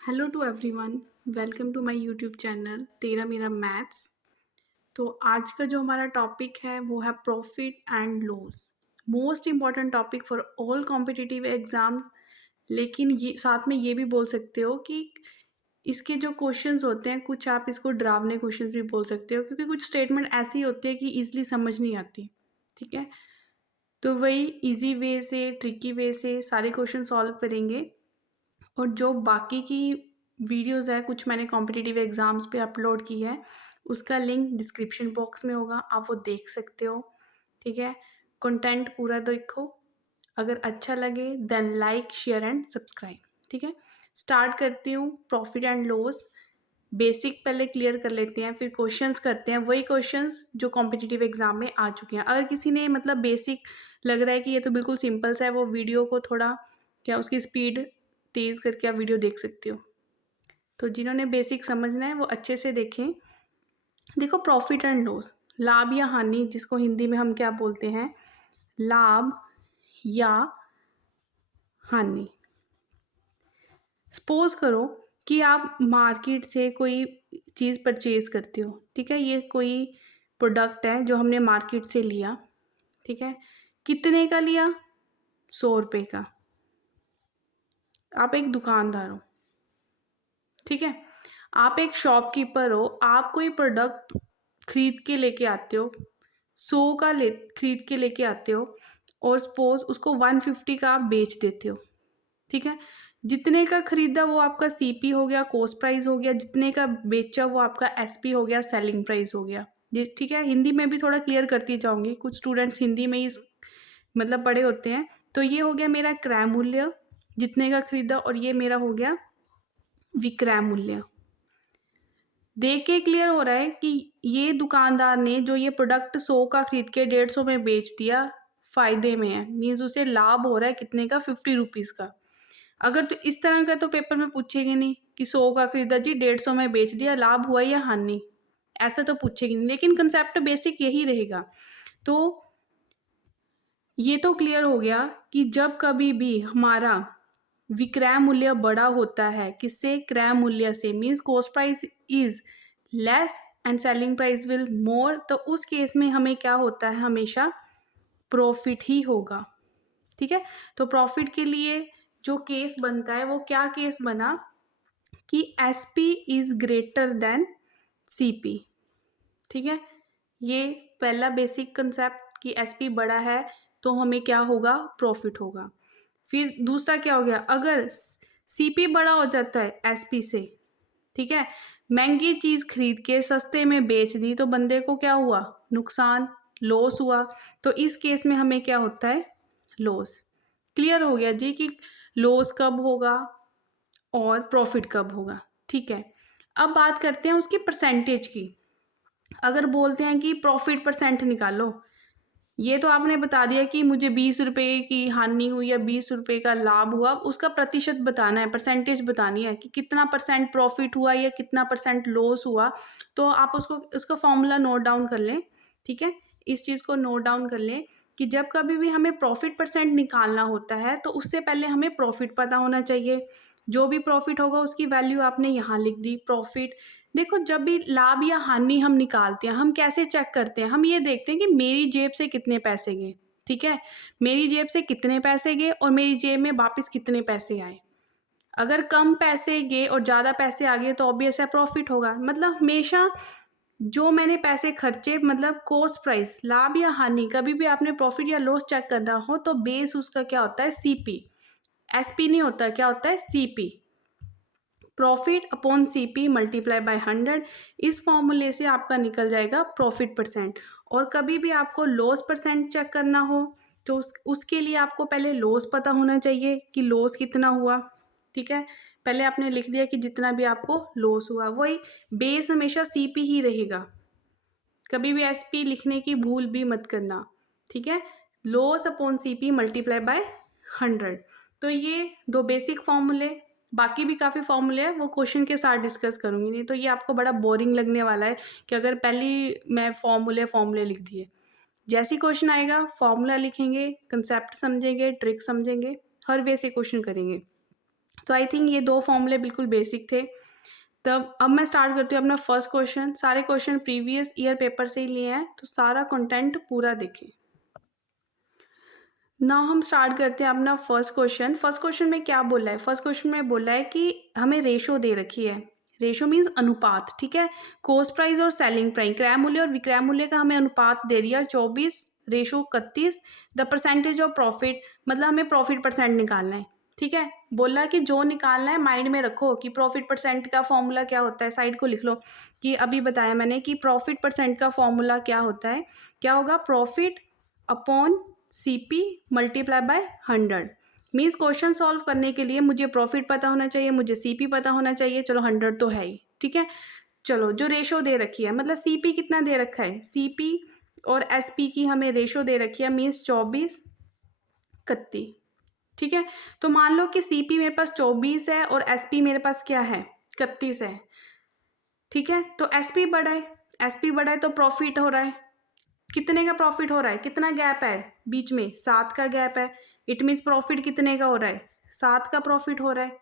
Hello to everyone. Welcome to my YouTube channel तेरा मेरा maths. तो आज का जो हमारा टॉपिक है वो है profit and loss. Most important topic for all competitive exams. लेकिन ये साथ में ये भी बोल सकते हो कि इसके जो क्वेश्चंस होते हैं, कुछ आप इसको डरावने क्वेश्चंस भी बोल सकते हो, क्योंकि कुछ स्टेटमेंट ऐसी होती है कि ईजिली समझ नहीं आती। ठीक है, तो वही इजी वे से ट्रिकी वे से सारे क्वेश्चन सॉल्व करेंगे। और जो बाकी की वीडियोस है, कुछ मैंने कॉम्पिटिटिव एग्ज़ाम्स पे अपलोड की है, उसका लिंक डिस्क्रिप्शन बॉक्स में होगा, आप वो देख सकते हो। ठीक है, कंटेंट पूरा देखो। अगर अच्छा लगे then like share and subscribe. ठीक है, स्टार्ट करती हूँ। प्रॉफिट एंड लॉस बेसिक पहले क्लियर कर लेते हैं, फिर क्वेश्चंस करते हैं, वही क्वेश्चंस जो कॉम्पिटिटिव एग्जाम में आ चुके हैं। अगर किसी ने मतलब बेसिक लग रहा है कि ये तो बिल्कुल सिंपल सा है, वो वीडियो को थोड़ा क्या उसकी स्पीड तेज़ करके आप वीडियो देख सकते हो। तो जिन्होंने बेसिक समझना है वो अच्छे से देखें। देखो, प्रॉफिट एंड लॉस, लाभ या हानि, जिसको हिंदी में हम क्या बोलते हैं, लाभ या हानि। सपोज करो कि आप मार्केट से कोई चीज़ परचेज करते हो। ठीक है, ये कोई प्रोडक्ट है जो हमने मार्केट से लिया। ठीक है, कितने का लिया? 100 रुपये का। आप एक दुकानदार हो। ठीक है, आप एक शॉपकीपर हो, आप कोई प्रोडक्ट खरीद के लेके आते हो, 100 का ले खरीद के लेके आते हो, और सपोज उसको 150 का आप बेच देते हो। ठीक है, जितने का खरीदा वो आपका सीपी हो गया, कॉस्ट प्राइस हो गया, जितने का बेचा वो आपका एसपी हो गया, सेलिंग प्राइस हो गया। जी ठीक है, हिंदी में भी थोड़ा क्लियर करती जाऊंगी, कुछ स्टूडेंट्स हिंदी में ही मतलब पढ़े होते हैं। तो ये हो गया मेरा क्रय मूल्य, जितने का खरीदा, और ये मेरा हो गया विक्रय मूल्य। देख के क्लियर हो रहा है कि ये दुकानदार ने जो ये प्रोडक्ट 100 का खरीद के 150 में बेच दिया, फायदे में है, मीन्स उसे लाभ हो रहा है कितने का, 50 रुपीज़ का। अगर तो इस तरह का तो पेपर में पूछेगी नहीं कि 100 का खरीदा जी, 150 में बेच दिया, लाभ हुआ या हानि, ऐसा तो पूछेगी नहीं। लेकिन कंसेप्ट बेसिक यही रहेगा। तो ये तो क्लियर हो गया कि जब कभी भी हमारा विक्रय मूल्य बड़ा होता है किससे, क्रय मूल्य से, means cost price is less and selling price will more, तो उस केस में हमें क्या होता है, हमेशा प्रॉफिट ही होगा। ठीक है, तो प्रॉफिट के लिए जो केस बनता है वो क्या केस बना कि S P is greater than C P. ठीक है, ये पहला बेसिक कंसेप्ट कि एस पी बड़ा है तो हमें क्या होगा, प्रॉफिट होगा। फिर दूसरा क्या हो गया, अगर सीपी बड़ा हो जाता है एसपी से, ठीक है, महंगी चीज़ खरीद के सस्ते में बेच दी तो बंदे को क्या हुआ, नुकसान, लॉस हुआ। तो इस केस में हमें क्या होता है, लॉस। क्लियर हो गया जी कि लॉस कब होगा और प्रॉफिट कब होगा। ठीक है, अब बात करते हैं उसकी परसेंटेज की। अगर बोलते हैं कि प्रॉफिट परसेंट निकालो, ये तो आपने बता दिया कि मुझे 20 रुपये की हानि हुई या 20 रुपये का लाभ हुआ, उसका प्रतिशत बताना है, परसेंटेज बतानी है कि कितना परसेंट प्रॉफिट हुआ या कितना परसेंट लॉस हुआ। तो आप उसका फॉर्मूला नोट डाउन कर लें। ठीक है, इस चीज़ को नोट डाउन कर लें कि जब कभी भी हमें प्रॉफिट परसेंट निकालना होता है तो उससे पहले हमें प्रॉफिट पता होना चाहिए। जो भी प्रॉफिट होगा उसकी वैल्यू आपने यहाँ लिख दी, प्रॉफिट। देखो, जब भी लाभ या हानि हम निकालते हैं, हम कैसे चेक करते हैं, हम ये देखते हैं कि मेरी जेब से कितने पैसे गए। ठीक है, मेरी जेब से कितने पैसे गए और मेरी जेब में वापस कितने पैसे आए। अगर कम पैसे गए और ज़्यादा पैसे आ गए तो ऑब्वियस है प्रॉफिट होगा। मतलब हमेशा जो मैंने पैसे खर्चे, मतलब कॉस्ट प्राइस, लाभ या हानि, कभी भी आपने प्रॉफिट या लॉस चेक करना हो तो बेस उसका क्या होता है, सीपी। एसपी नहीं होता, क्या होता है, CP, profit upon CP multiply by 100। इस फॉर्मूले से आपका निकल जाएगा प्रॉफिट परसेंट। और कभी भी आपको लॉस परसेंट चेक करना हो तो उसके लिए आपको पहले लॉस पता होना चाहिए कि लॉस कितना हुआ। ठीक है, पहले आपने लिख दिया कि जितना भी आपको लॉस हुआ, वही बेस हमेशा सीपी ही रहेगा। कभी भी एसपी लिखने की भूल भी मत करना। ठीक है, loss upon CP multiply by 100। तो ये दो बेसिक फॉर्मूले, बाकी भी काफ़ी फॉर्मूले हैं, वो क्वेश्चन के साथ डिस्कस करूँगी, नहीं तो ये आपको बड़ा बोरिंग लगने वाला है कि अगर पहली मैं फॉर्मूले लिख दिए। जैसी क्वेश्चन आएगा फॉर्मूला लिखेंगे, कंसेप्ट समझेंगे, ट्रिक समझेंगे, हर वे से क्वेश्चन करेंगे। तो आई थिंक ये 2 फॉर्मूले बिल्कुल बेसिक थे। तब अब मैं स्टार्ट करती हूँ अपना फर्स्ट क्वेश्चन। सारे क्वेश्चन प्रीवियस ईयर पेपर से ही लिए हैं, तो सारा कंटेंट पूरा देखें। नाउ हम स्टार्ट करते हैं अपना फर्स्ट क्वेश्चन। फर्स्ट क्वेश्चन में क्या बोला है? फर्स्ट क्वेश्चन में बोला है कि हमें रेशो दे रखी है। रेशो मीन्स अनुपात, ठीक है। कॉस्ट प्राइस और सेलिंग प्राइस, क्रय मूल्य और विक्रय मूल्य का हमें अनुपात दे दिया 24 ratio 31। The percentage of profit, मतलब हमें प्रॉफिट परसेंट निकालना है, ठीक है। बोला कि जो निकालना है माइंड में रखो कि प्रॉफिट परसेंट का फॉर्मूला क्या होता है, साइड को लिख लो कि अभी बताया मैंने कि प्रॉफिट परसेंट का फॉर्मूला क्या होता है। क्या होगा? Profit upon CP multiply by 100। Means question solve करने के लिए मुझे प्रॉफिट पता होना चाहिए, मुझे CP पता होना चाहिए। चलो 100 तो है ही, ठीक है। चलो जो रेशो दे रखी है, मतलब CP कितना दे रखा है, CP और SP की हमें रेशो दे रखी है, मीन्स 24 31, ठीक है। तो मान लो कि CP मेरे पास 24 है और SP मेरे पास क्या है, 31 है, ठीक है। तो SP बड़ा है, SP बड़ा है तो प्रॉफिट हो रहा है। कितने का प्रॉफिट हो रहा है? कितना गैप है बीच में? 7 का गैप है। इट मीन्स प्रॉफिट कितने का हो रहा है? 7 का प्रॉफिट हो रहा है।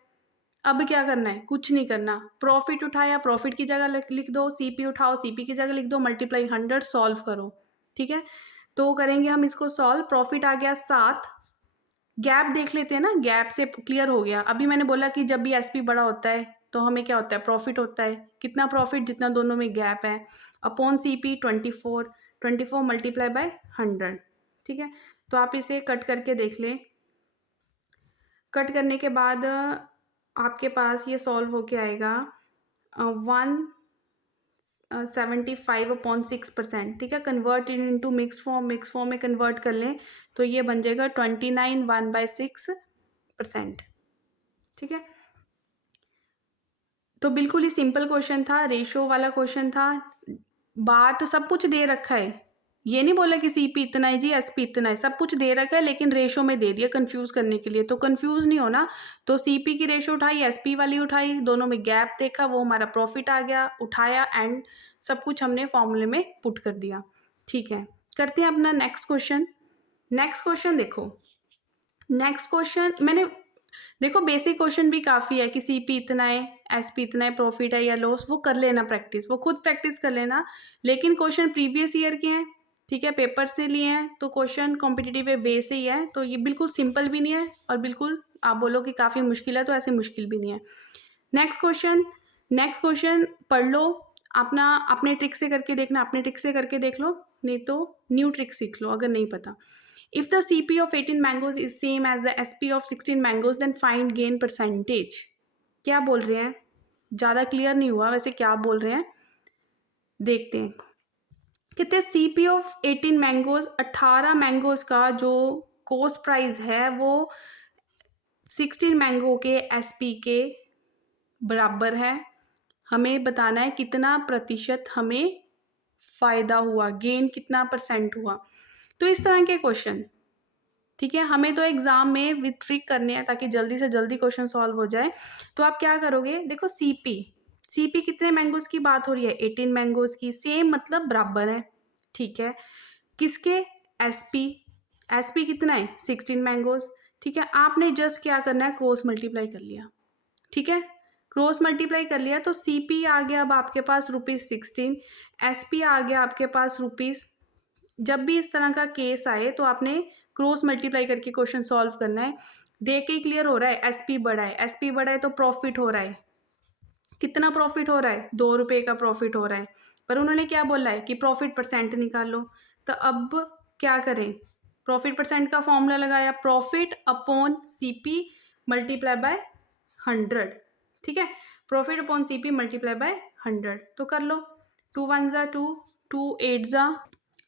अब क्या करना है? कुछ नहीं करना। प्रॉफिट उठाया, प्रॉफिट की जगह लिख दो, CP उठाओ, CP की जगह लिख दो, मल्टीप्लाई 100, सॉल्व करो, ठीक है। तो करेंगे हम इसको सॉल्व। प्रॉफिट आ गया 7। गैप देख लेते हैं ना, गैप से क्लियर हो गया। अभी मैंने बोला कि जब भी SP बड़ा होता है तो हमें क्या होता है? प्रॉफिट होता है। कितना प्रॉफिट? जितना दोनों में गैप है, अपॉन CP 24। 24 मल्टीप्लाई बाय 100, ठीक है। तो आप इसे कट करके देख लें। कट करने के बाद आपके पास ये सॉल्व होके आएगा 175/6%, ठीक है। Convert into mix form, mix form में कन्वर्ट कर लें तो ये बन जाएगा 29 1/6%, ठीक है। तो बिल्कुल ही सिंपल क्वेश्चन था, रेशो वाला क्वेश्चन था। बात सब कुछ दे रखा है, ये नहीं बोला कि CP इतना है जी, SP इतना है, सब कुछ दे रखा है लेकिन रेशो में दे दिया कंफ्यूज करने के लिए। तो कंफ्यूज नहीं होना, तो CP की रेशो उठाई, SP वाली उठाई, दोनों में गैप देखा, वो हमारा प्रॉफिट आ गया, उठाया एंड सब कुछ हमने फॉर्मूले में पुट कर दिया, ठीक है। करते हैं अपना नेक्स्ट क्वेश्चन। नेक्स्ट क्वेश्चन देखो। नेक्स्ट क्वेश्चन मैंने, देखो बेसिक क्वेश्चन भी काफ़ी है कि CP इतना है, SP इतना है, प्रॉफिट है या लॉस, वो कर लेना प्रैक्टिस, वो खुद प्रैक्टिस कर लेना। लेकिन क्वेश्चन प्रीवियस ईयर के हैं, ठीक है, पेपर से लिए हैं, तो क्वेश्चन कॉम्पिटिटिव वे से ही है, तो ये बिल्कुल सिंपल भी नहीं है और बिल्कुल आप बोलो कि काफ़ी मुश्किल है, तो ऐसे मुश्किल भी नहीं है। नेक्स्ट क्वेश्चन, नेक्स्ट क्वेश्चन पढ़ लो अपना, अपने ट्रिक से करके देखना, अपने ट्रिक से करके देख लो, नहीं तो न्यू ट्रिक सीख लो अगर नहीं पता। If the CP of 18 mangoes is same as the SP of 16 mangoes, then find gain percentage. क्या बोल रहे हैं? ज़्यादा क्लियर नहीं हुआ वैसे, क्या बोल रहे हैं देखते हैं। कहते CP ऑफ 18 मैंगोज, 18 मैंगोज का जो कॉस्ट प्राइस है वो 16 मैंगो के SP के बराबर है। हमें बताना है कितना प्रतिशत हमें फ़ायदा हुआ, गेन कितना परसेंट हुआ। तो इस तरह के क्वेश्चन, ठीक है, हमें तो एग्जाम में विद ट्रिक करने हैं ताकि जल्दी से जल्दी क्वेश्चन सॉल्व हो जाए। तो आप क्या करोगे? देखो CP कितने मैंगोज की बात हो रही है? 18 मैंगोज की, सेम मतलब बराबर है, ठीक है। किसके? SP कितना है? 16 मैंगोज, ठीक है। आपने जस्ट क्या करना है? क्रॉस मल्टीप्लाई कर लिया, ठीक है। क्रॉस मल्टीप्लाई कर लिया तो CP आ गया अब आपके पास ₹16, SP आ गया आपके पास रुपीज़। जब भी इस तरह का केस आए तो आपने क्रॉस मल्टीप्लाई करके क्वेश्चन सॉल्व करना है। देख के ही क्लियर हो रहा है SP बड़ा है, SP बड़ा है तो प्रॉफिट हो रहा है। कितना प्रॉफिट हो रहा है? ₹2 का प्रॉफिट हो रहा है। पर उन्होंने क्या बोला है कि प्रॉफिट परसेंट निकाल लो। तो अब क्या करें? प्रॉफिट परसेंट का फॉर्मूला लगाया, profit upon CP multiply by 100, ठीक है। Profit upon CP multiply by 100 तो कर लो। 2 1 ज़ा 2, 2 8 ज़ा,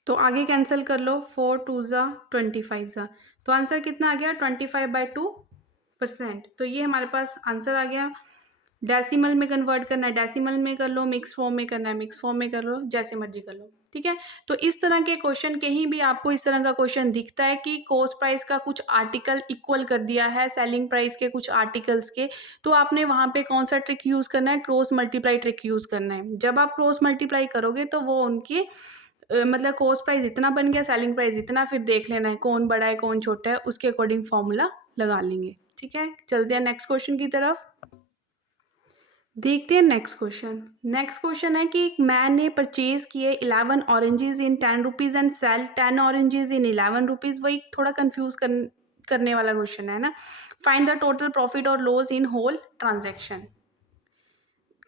तो आगे कैंसिल कर लो, 4 2 ज़ा 25 ज़ा, तो आंसर कितना आ गया? 25/2%। तो ये हमारे पास आंसर आ गया। डेसिमल में कन्वर्ट करना है डेसिमल में कर लो, मिक्स फॉर्म में करना है मिक्स फॉर्म में कर लो, जैसे मर्जी कर लो, ठीक है। तो इस तरह के क्वेश्चन, कहीं भी आपको इस तरह का क्वेश्चन दिखता है कि कॉस्ट प्राइस का कुछ आर्टिकल इक्वल कर दिया है सेलिंग प्राइस के कुछ आर्टिकल्स के, तो आपने वहाँ पे कौन सा ट्रिक यूज़ करना है? क्रॉस मल्टीप्लाई ट्रिक यूज़ करना है। जब आप क्रॉस मल्टीप्लाई करोगे तो वो उनके मतलब कॉस्ट प्राइस इतना बन गया, सेलिंग प्राइस इतना, फिर देख लेना है कौन बड़ा है कौन छोटा है, उसके अकॉर्डिंग फॉर्मूला लगा लेंगे, ठीक है, चलते हैं नेक्स्ट क्वेश्चन की तरफ। देखते हैं नेक्स्ट क्वेश्चन। नेक्स्ट क्वेश्चन है कि एक मैन ने परचेज किए 11 oranges in 10 rupees and sell 10 oranges in 11 rupees. वही थोड़ा कंफ्यूज करने वाला क्वेश्चन है ना। फाइंड द टोटल प्रॉफिट और loss in whole transaction.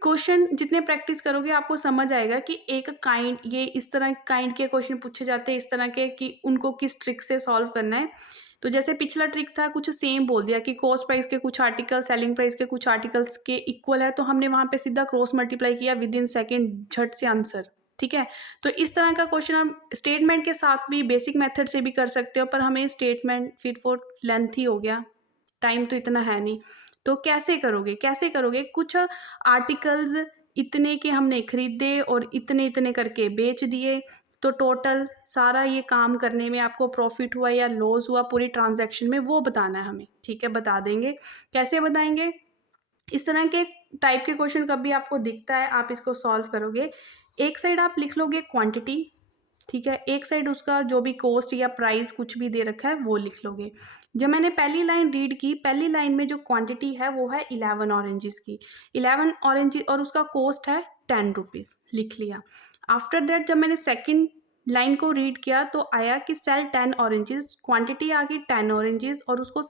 Question जितने प्रैक्टिस करोगे आपको समझ आएगा कि एक काइंड, ये इस तरह काइंड के क्वेश्चन पूछे जाते हैं इस तरह के कि उनको किस ट्रिक से सॉल्व करना है। तो जैसे पिछला ट्रिक था, कुछ सेम बोल दिया कि कॉस्ट प्राइस के कुछ आर्टिकल सेलिंग प्राइस के कुछ आर्टिकल्स के इक्वल है, तो हमने वहाँ पे सीधा क्रॉस मल्टीप्लाई किया विद इन सेकेंड, झट से आंसर। ठीक है, तो इस तरह का क्वेश्चन हम स्टेटमेंट के साथ भी बेसिक मेथड से भी कर सकते हो, पर हमें स्टेटमेंट फिर वो लेंथी हो गया, टाइम तो इतना है नहीं। तो कैसे करोगे, कैसे करोगे? कुछ आर्टिकल्स इतने के हमने खरीदे और इतने इतने करके बेच दिए, तो टोटल सारा ये काम करने में आपको प्रॉफिट हुआ या लॉस हुआ पूरी ट्रांजैक्शन में, वो बताना है हमें। ठीक है, बता देंगे। कैसे बताएंगे? इस तरह के टाइप के क्वेश्चन कभी आपको दिखता है, आप इसको सॉल्व करोगे। एक साइड आप लिख लोगे क्वांटिटी, ठीक है, एक साइड उसका जो भी कॉस्ट या प्राइस कुछ भी दे रखा है वो लिख लोगे। जब मैंने पहली लाइन रीड की, पहली लाइन में जो क्वांटिटी है वो है 11 ऑरेंजेस की, 11 ऑरेंजेस और उसका कॉस्ट है 10 रुपीज़, लिख लिया। आफ्टर दैट जब मैंने सेकंड लाइन को रीड किया तो आया कि सेल 10 ऑरेंजेस, क्वांटिटी आ गई 10 ऑरेंजेस और उसको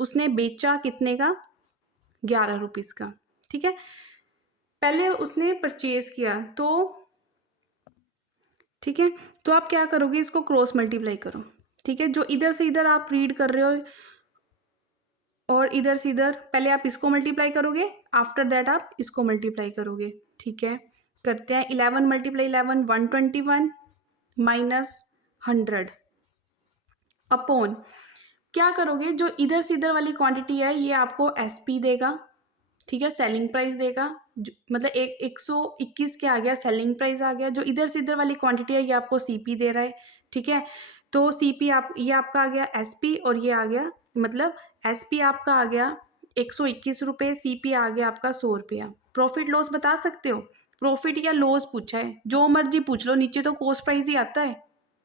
उसने बेचा कितने का? 11 रुपीज़ का। ठीक है, पहले उसने परचेज किया, तो ठीक है, तो आप क्या करोगे? इसको क्रॉस मल्टीप्लाई करो। ठीक है, जो इधर से इधर आप रीड कर रहे हो और इधर से इधर, पहले आप इसको मल्टीप्लाई करोगे, आफ्टर दैट आप इसको मल्टीप्लाई करोगे। ठीक है, करते हैं। 11 मल्टीप्लाई 11 121 माइनस 100 अपॉन, क्या करोगे? जो इधर से इधर वाली क्वांटिटी है ये आपको एसपी देगा, ठीक है, सेलिंग प्राइस देगा। मतलब 121 क्या आ गया? सेलिंग प्राइस आ गया। जो इधर से इधर वाली क्वांटिटी है ये आपको सीपी दे रहा है। ठीक है, तो सीपी आप, ये आपका आ गया एसपी और ये आ गया, मतलब एसपी आपका आ गया 121 रुपये, सीपी आ गया आपका 100 रुपया। प्रॉफिट लॉस बता सकते हो? प्रॉफिट या लॉस पूछा है, जो मर्जी पूछ लो, नीचे तो कॉस्ट प्राइस ही आता है।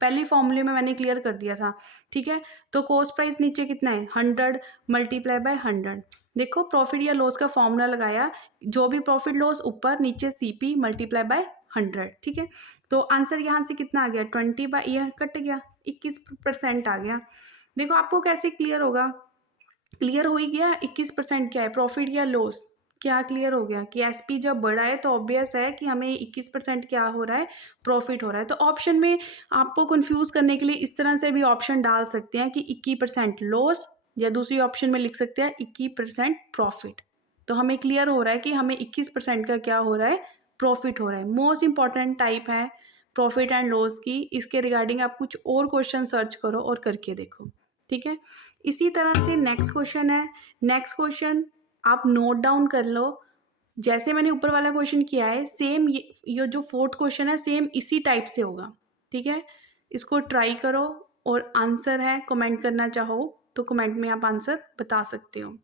पहले फॉर्मूले में मैंने क्लियर कर दिया था। ठीक है, तो कॉस्ट प्राइस नीचे कितना है? 100 मल्टीप्लाई बाय 100। देखो, प्रॉफिट या लॉस का फॉर्मूला लगाया, जो भी प्रॉफिट लॉस ऊपर, नीचे सीपी मल्टीप्लाई बाय 100। ठीक है, तो आंसर यहाँ से कितना आ गया? 20 बाय, यह कट गया, 21% आ गया। देखो आपको कैसे क्लियर होगा? क्लियर हो ही गया 21% क्या है, प्रॉफिट या लॉस। क्या क्लियर हो गया कि एसपी जब बड़ा है तो ऑब्वियस है कि हमें 21% क्या हो रहा है? प्रॉफिट हो रहा है। तो ऑप्शन में आपको कंफ्यूज करने के लिए इस तरह से भी ऑप्शन डाल सकते हैं कि 21% लॉस, या दूसरी ऑप्शन में लिख सकते हैं 21% प्रॉफिट। तो हमें क्लियर हो रहा है कि हमें 21% का क्या हो रहा है? प्रॉफिट हो रहा है। मोस्ट इंपॉर्टेंट टाइप है प्रॉफिट एंड लॉस की। इसके रिगार्डिंग आप कुछ और क्वेश्चन सर्च करो और करके देखो। ठीक है, इसी तरह से नेक्स्ट क्वेश्चन है। नेक्स्ट क्वेश्चन आप नोट डाउन कर लो। जैसे मैंने ऊपर वाला क्वेश्चन किया है, सेम ये जो फोर्थ क्वेश्चन है सेम इसी टाइप से होगा। ठीक है, इसको ट्राई करो और आंसर है, कमेंट करना चाहो तो कमेंट में आप आंसर बता सकते हो।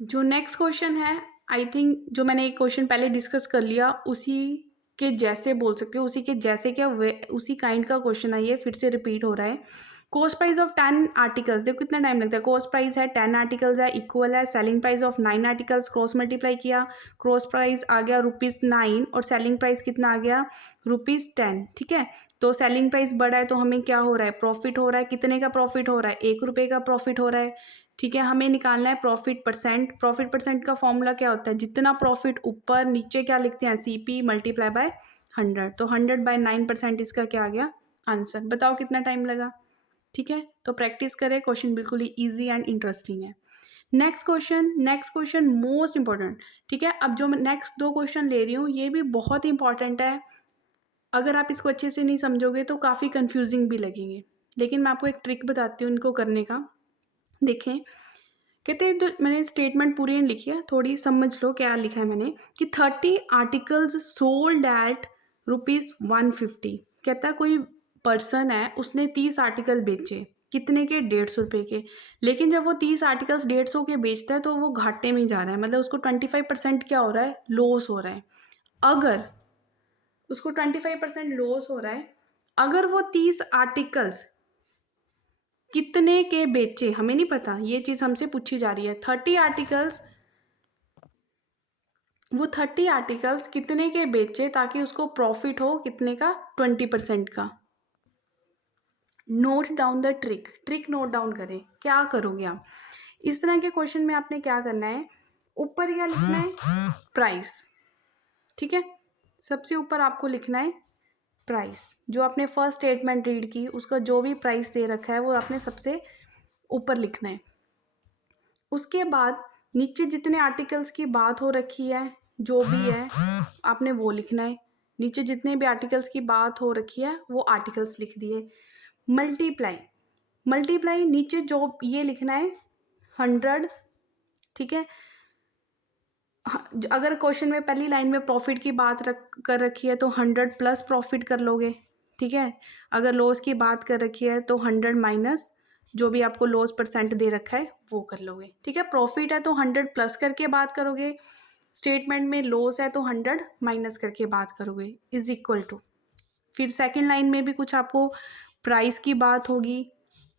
जो नेक्स्ट क्वेश्चन है, आई थिंक जो मैंने एक क्वेश्चन पहले डिस्कस कर लिया उसी के जैसे बोल सकते हो, उसी के जैसे क्या वे उसी काइंड का क्वेश्चन है, ये फिर से रिपीट हो रहा है। कॉस्ट प्राइस ऑफ 10 आर्टिकल्स, देखो कितना टाइम लगता है। कॉस्ट प्राइस है 10 आर्टिकल्स है, इक्वल है selling price of 9 articles, cross multiply किया, क्रॉस प्राइस आ गया ₹9 और सेलिंग प्राइस कितना आ गया? ₹10। ठीक है, तो सेलिंग प्राइस बड़ा है तो हमें क्या हो रहा है? प्रॉफिट हो रहा है। कितने का प्रॉफिट हो रहा है? ₹1 का प्रॉफिट हो रहा है। ठीक है, हमें निकालना है प्रॉफिट परसेंट। प्रॉफिट परसेंट का फॉर्मूला क्या होता है? जितना प्रॉफिट ऊपर, नीचे क्या लिखते हैं? CP multiply by 100। तो 100 बाय 9% इसका क्या आ गया? आंसर। बताओ कितना टाइम लगा? ठीक है, तो प्रैक्टिस करें, क्वेश्चन बिल्कुल ही ईजी एंड इंटरेस्टिंग है। Next question most important. ठीक है, अब जो मैं नेक्स्ट दो क्वेश्चन ले रही हूँ ये भी बहुत इंपॉर्टेंट है। अगर आप इसको अच्छे से नहीं समझोगे तो काफ़ी कंफ्यूजिंग भी लगेंगे, लेकिन मैं आपको एक ट्रिक बताती हूँ इनको करने का। देखें, कहते हैं, तो मैंने स्टेटमेंट पूरी नहीं लिखी है, थोड़ी समझ लो क्या लिखा है मैंने, कि 30 आर्टिकल्स सोल्ड एट ₹150। कहता है कोई पर्सन है, उसने 30 आर्टिकल बेचे, कितने के? ₹150 के। लेकिन जब वो 30 आर्टिकल्स 150 के बेचता है तो वो घाटे में जा रहा है, मतलब उसको 25% क्या हो रहा है? लॉस हो रहा है। अगर उसको 25% लॉस हो रहा है, अगर वो 30 आर्टिकल्स कितने के बेचे, हमें नहीं पता, ये चीज़ हमसे पूछी जा रही है। 30 आर्टिकल्स, वो 30 आर्टिकल्स कितने के बेचे ताकि उसको प्रॉफिट हो कितने का, 20% का। Note down the trick, trick note down करें। क्या करोगे आप इस तरह के क्वेश्चन में, आपने क्या करना है, ऊपर क्या लिखना है, प्राइस। ठीक है, सबसे ऊपर आपको लिखना है प्राइस। जो आपने फर्स्ट स्टेटमेंट रीड की उसका जो भी प्राइस दे रखा है वो आपने सबसे ऊपर लिखना है। उसके बाद नीचे जितने आर्टिकल्स की बात हो रखी है जो भी है आपने वो लिखना है। नीचे जितने भी आर्टिकल्स की बात हो रखी है वो आर्टिकल्स लिख दिए। मल्टीप्लाई, मल्टीप्लाई नीचे जो ये लिखना है 100। ठीक है, अगर क्वेश्चन में पहली लाइन में प्रॉफिट की बात कर रखी है तो 100 प्लस प्रॉफिट कर लोगे। ठीक है, अगर लॉस की बात कर रखी है तो 100 माइनस जो भी आपको लॉस परसेंट दे रखा है वो कर लोगे। ठीक है, प्रॉफिट है तो 100 प्लस करके बात करोगे, स्टेटमेंट में लॉस है तो 100 माइनस करके बात करोगे, इज इक्वल टू। फिर सेकंड लाइन में भी कुछ आपको प्राइस की बात होगी।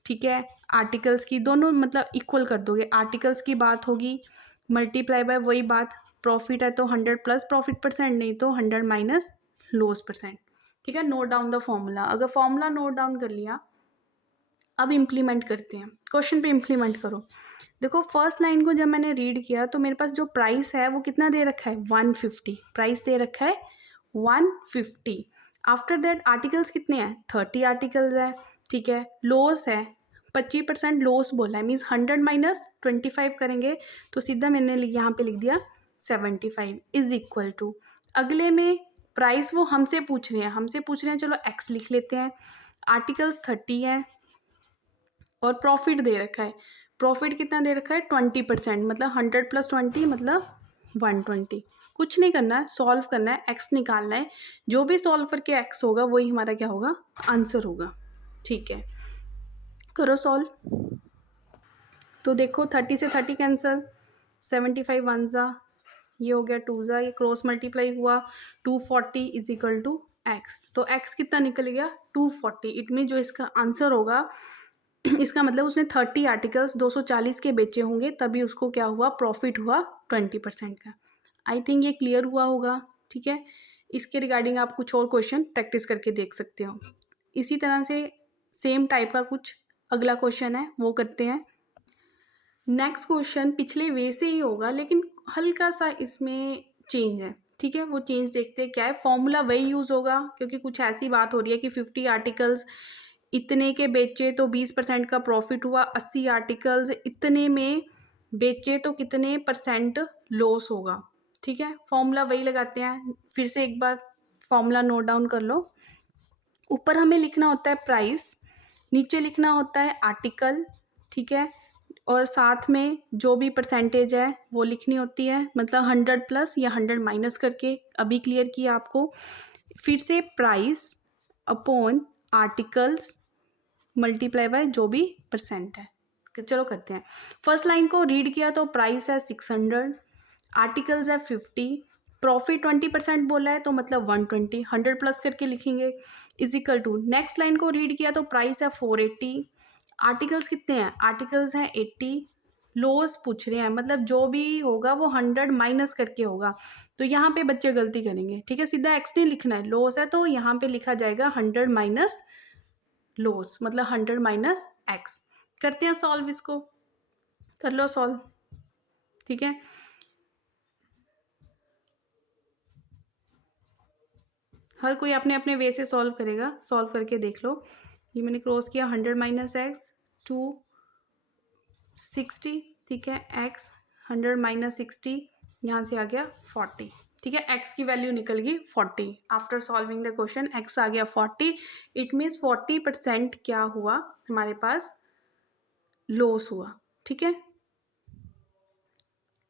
ठीक है, आर्टिकल्स की, दोनों मतलब इक्वल कर दोगे, आर्टिकल्स की बात होगी मल्टीप्लाई बाय वही बात, प्रॉफिट है तो 100 प्लस प्रॉफिट परसेंट, नहीं तो 100 माइनस लॉस परसेंट। ठीक है, नोट डाउन द फॉर्मूला। अगर फॉर्मूला नोट डाउन कर लिया, अब इम्प्लीमेंट करते हैं, क्वेश्चन पे इम्प्लीमेंट करो। देखो फर्स्ट लाइन को जब मैंने रीड किया तो मेरे पास जो प्राइस है वो कितना दे रखा है, 150, प्राइस दे रखा है 150। आफ्टर दैट आर्टिकल्स कितने हैं, 30 आर्टिकल्स है। ठीक है, लॉस है 25% लॉस बोला है, मीन्स 100 माइनस 25 करेंगे तो सीधा मैंने यहाँ पे लिख दिया 75 इज इक्वल टू। अगले में प्राइस वो हमसे पूछ रहे हैं, चलो एक्स लिख लेते हैं। आर्टिकल्स 30 है और प्रॉफिट दे रखा है, प्रॉफिट कितना दे रखा है, 20%, मतलब 100 प्लस 20 मतलब 120। कुछ नहीं करना है, सॉल्व करना है, एक्स निकालना है। जो भी सॉल्व करके एक्स होगा वही हमारा क्या होगा, आंसर होगा। ठीक है, करो सॉल्व। तो देखो 30 से 30 कैंसल, 75 वन ज़ा, ये हो गया 2 ज़ा, ये क्रॉस मल्टीप्लाई हुआ 240 इज इक्वल टू एक्स। तो एक्स कितना निकल गया, 240। इट मीन जो इसका आंसर होगा, इसका मतलब उसने 30 आर्टिकल्स 240 के बेचे होंगे तभी उसको क्या हुआ, प्रॉफिट हुआ 20% का। आई थिंक ये क्लियर हुआ होगा। ठीक है, इसके रिगार्डिंग आप कुछ और क्वेश्चन प्रैक्टिस करके देख सकते हो। इसी तरह से सेम टाइप का कुछ अगला क्वेश्चन है वो करते हैं। नेक्स्ट क्वेश्चन पिछले वे से ही होगा लेकिन हल्का सा इसमें चेंज है। ठीक है, वो चेंज देखते हैं क्या है। फॉर्मूला वही यूज़ होगा क्योंकि कुछ ऐसी बात हो रही है कि 50 आर्टिकल्स इतने के बेचे तो 20% का प्रॉफिट हुआ, 80 आर्टिकल्स इतने में बेचे तो कितने परसेंट लॉस होगा। ठीक है, फॉर्मूला वही लगाते हैं। फिर से एक बार फॉर्मूला नोट डाउन कर लो। ऊपर हमें लिखना होता है प्राइस, नीचे लिखना होता है आर्टिकल। ठीक है, और साथ में जो भी परसेंटेज है वो लिखनी होती है, मतलब 100 प्लस या 100 माइनस करके। अभी क्लियर किया आपको। फिर से price upon articles multiply by जो भी परसेंट है। चलो करते हैं। फर्स्ट लाइन को रीड किया तो प्राइस है 600, आर्टिकल्स है 50, प्रॉफिट 20% बोला है तो मतलब 120, 100 प्लस करके लिखेंगे is equal to. Next line को रीड किया तो प्राइस है 480, आर्टिकल्स कितने हैं, आर्टिकल्स हैं 80, लॉस पूछ रहे हैं मतलब जो भी होगा वो 100 माइनस करके होगा। तो यहाँ पे बच्चे गलती करेंगे। ठीक है, सीधा एक्स नहीं लिखना है, लॉस है तो यहाँ पे लिखा जाएगा 100 माइनस लॉस, मतलब 100 माइनस एक्स। करते हैं सॉल्व इसको, कर लो सॉल्व। ठीक है, हर कोई अपने अपने वे से सॉल्व करेगा, सॉल्व करके देख लो। ये मैंने क्रॉस किया 100 माइनस एक्स 260। ठीक है, एक्स 100 माइनस 60 यहाँ से आ गया 40। ठीक है, एक्स की वैल्यू निकल गई 40। After solving the question x आ गया 40। इट मीन्स 40% क्या हुआ हमारे पास, लॉस हुआ। ठीक है,